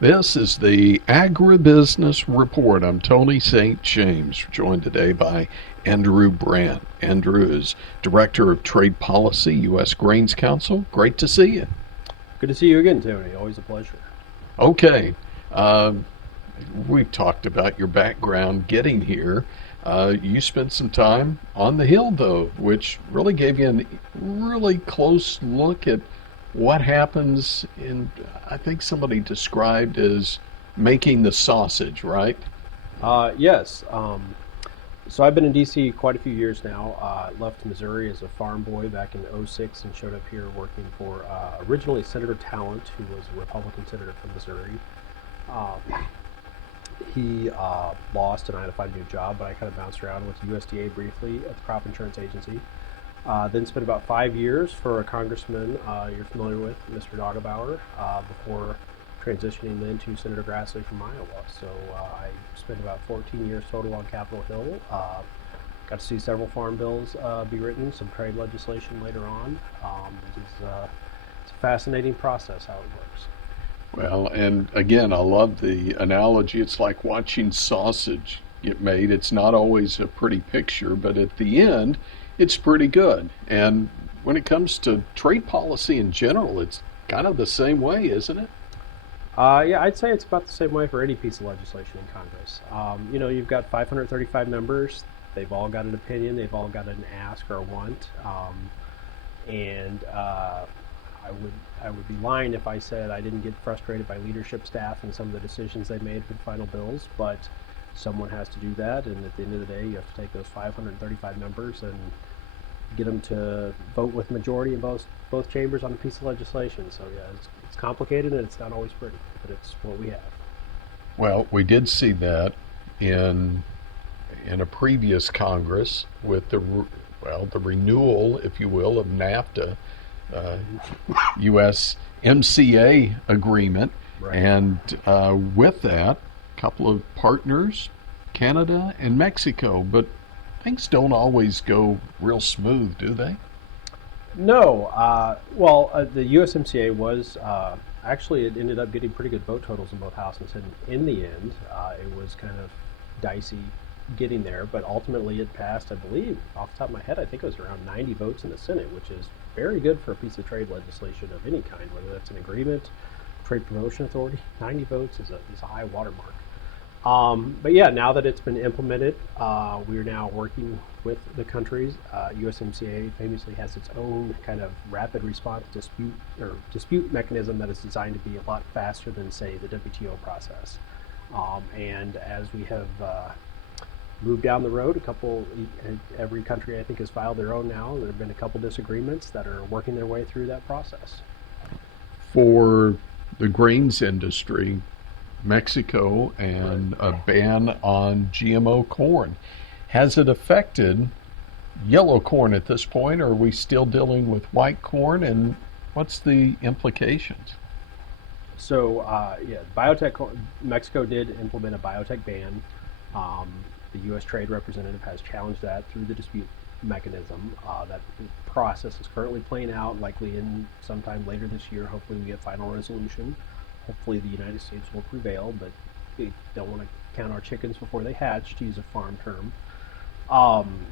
This is the Agribusiness Report. I'm Tony St. James, joined today by Andrew Brandt. Andrew is Director of Trade Policy, U.S. Grains Council. Great to see you. Good to see you again, Tony. Always a pleasure. Okay, uh, we've talked about your background getting here. You spent some time on the Hill, though, which really gave you a really close look at what happens in, I think somebody described as making the sausage, right? Yes. So I've been in DC quite a few years now. Left Missouri as a farm boy back in '06 and showed up here working for originally Senator Talent, who was a Republican senator from Missouri. Um, he lost and I had to find a new job, but I kind of bounced around with USDA briefly at the Crop Insurance Agency. Then spent about 5 years for a congressman you're familiar with, Mr. Doggebauer, before transitioning then to Senator Grassley from Iowa. So I spent about 14 years total on Capitol Hill. Got to see several farm bills be written, some trade legislation later on. It's a fascinating process how it works. Well, and again, I love the analogy. It's like watching sausage get made. It's not always a pretty picture, but at the end, it's pretty good. And when it comes to trade policy in general, it's kind of the same way, isn't it? Yeah, I'd say it's about the same way for any piece of legislation in Congress. You've got 535 members. They've all got an opinion. They've all got an ask or a want. And I would I would be lying if I said I didn't get frustrated by leadership staff and some of the decisions they made for the final bills. But someone has to do that, and at the end of the day, you have to take those 535 members and get them to vote with majority in both chambers on a piece of legislation. So yeah, it's complicated and it's not always pretty, but it's what we have. Well, we did see that in a previous Congress with the renewal, if you will, of NAFTA, uh, USMCA agreement, Right. and with that, a couple of partners, Canada and Mexico. But things don't always go real smooth, do they? No, the USMCA was actually it ended up getting pretty good vote totals in both houses, and in the end, it was kind of dicey getting there, but ultimately it passed. I believe, off the top of my head, I think it was around 90 votes in the Senate, which is very good for a piece of trade legislation of any kind, whether that's an agreement, trade promotion authority. 90 votes is a high watermark. But yeah, now that it's been implemented, we're now working with the countries. USMCA famously has its own kind of rapid response dispute mechanism that is designed to be a lot faster than, say, the WTO process. And as we have moved down the road, every country I think has filed their own now. There have been a couple disagreements that are working their way through that process. For the grains industry, Mexico Right. and a ban on GMO corn. Has it affected yellow corn at this point, or are we still dealing with white corn, and what's the implications? So yeah, Mexico did implement a biotech ban. Um, the U.S. Trade Representative has challenged that through the dispute mechanism. That process is currently playing out, likely in sometime later this year. Hopefully, we get final resolution. Hopefully, the United States will prevail, but we don't want to count our chickens before they hatch, to use a farm term. Um,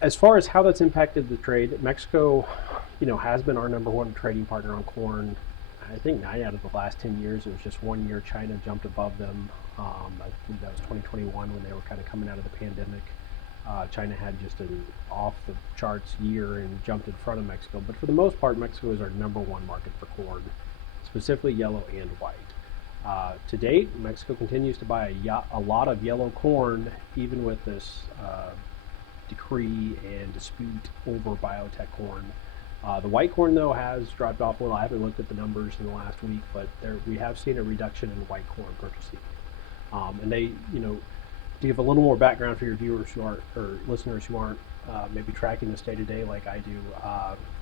as far as how that's impacted the trade, Mexico, has been our number one trading partner on corn. I think 9 out of the last 10 years. It was just 1 year China jumped above them. I think that was 2021 when they were kind of coming out of the pandemic. China had just an off the charts year and jumped in front of Mexico. But for the most part, Mexico is our number one market for corn, specifically yellow and white. To date, Mexico continues to buy a lot of yellow corn, even with this decree and dispute over biotech corn. The white corn, though, has dropped off a little. I haven't looked at the numbers in the last week, but we have seen a reduction in white corn purchasing. And they, to give a little more background for your viewers who aren't, or listeners who aren't maybe tracking this day to day like I do,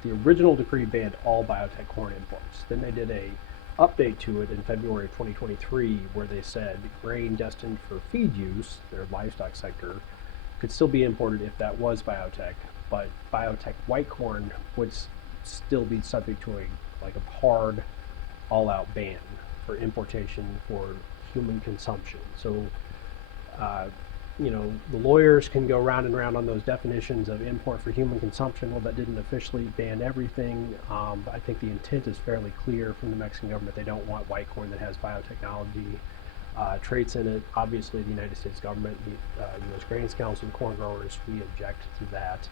the original decree banned all biotech corn imports. Then they did a update to it in February of 2023 where they said grain destined for feed use, their livestock sector, could still be imported if that was biotech, but biotech white corn would still be subject to a hard, all-out ban. for importation for human consumption. So, the lawyers can go round and round on those definitions of import for human consumption. Well, that didn't officially ban everything, but I think the intent is fairly clear from the Mexican government. They don't want white corn that has biotechnology traits in it. Obviously, the United States government, the U.S. Grains Council, corn growers, we object to that.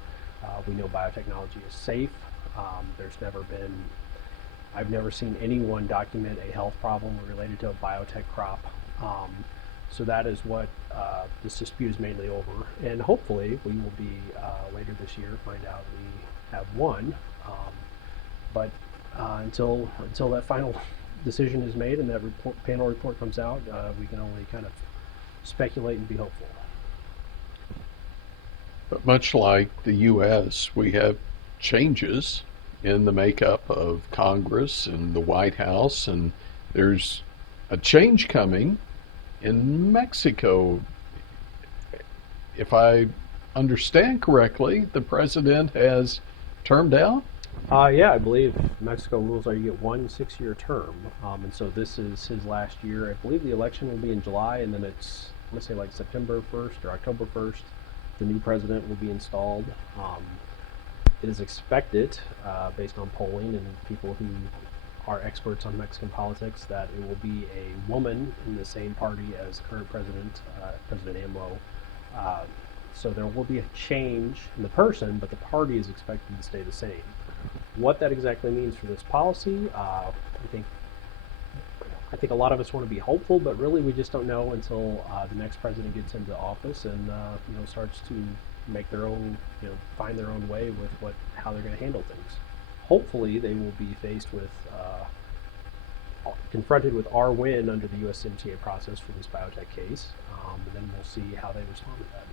We know biotechnology is safe. I've never seen anyone document a health problem related to a biotech crop. So that is what this dispute is mainly over. And hopefully we will be, later this year, find out we have won. But until that final decision is made and that panel report comes out, we can only kind of speculate and be hopeful. But much like the U.S., we have changes in the makeup of Congress and the White House, and there's a change coming in Mexico. If I understand correctly, the president has termed out. Yeah, I believe Mexico rules are you get 1 6-year term, and so this is his last year. I believe the election will be in July, and then it's, let's say, like September 1st or October 1st, the new president will be installed. It is expected, based on polling and people who are experts on Mexican politics, that it will be a woman in the same party as current president, President AMLO. So there will be a change in the person, but the party is expected to stay the same. What that exactly means for this policy, I think a lot of us want to be hopeful, but really we just don't know until the next president gets into office and starts to make their own, find their own way with how they're going to handle things. Hopefully, they will be faced with, confronted with our win under the USMCA process for this biotech case, and then we'll see how they respond to that.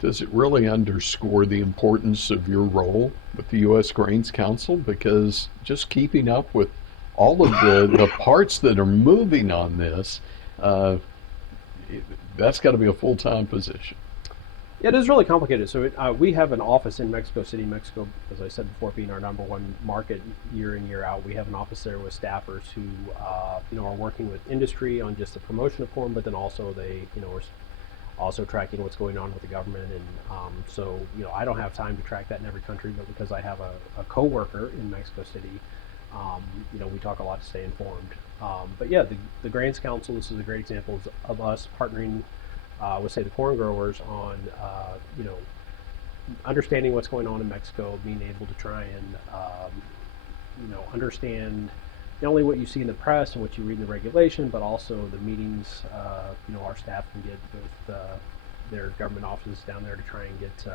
Does it really underscore the importance of your role with the U.S. Grains Council? Because just keeping up with all of the parts that are moving on this, that's got to be a full-time position. Yeah, it is really complicated. So we have an office in Mexico City, Mexico, as I said before, being our #1 market year in, year out. We have an office there with staffers who, are working with industry on just the promotion of corn, but then also they, are also tracking what's going on with the government. And so, I don't have time to track that in every country, but because I have a co-worker in Mexico City, we talk a lot to stay informed. But yeah, the Grains Council, this is a great example of us partnering with, say, the corn growers on, understanding what's going on in Mexico, being able to try and, understand not only what you see in the press and what you read in the regulation, but also the meetings, our staff can get with their government offices down there to try and get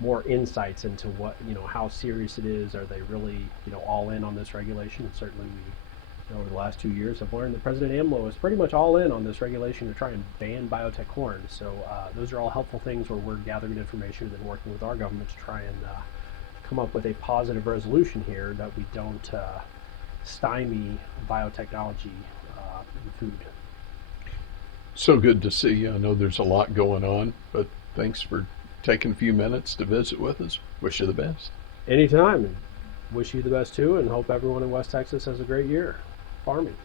more insights into what, how serious it is. Are they really, all in on this regulation? And certainly we, over the last 2 years, have learned that President AMLO is pretty much all in on this regulation to try and ban biotech corn. So those are all helpful things where we're gathering information and working with our government to try and come up with a positive resolution here that we don't stymie biotechnology in food. So good to see you. I know there's a lot going on, but thanks for taking a few minutes to visit with us. Wish you the best. Anytime. And wish you the best too, and hope everyone in West Texas has a great year farming.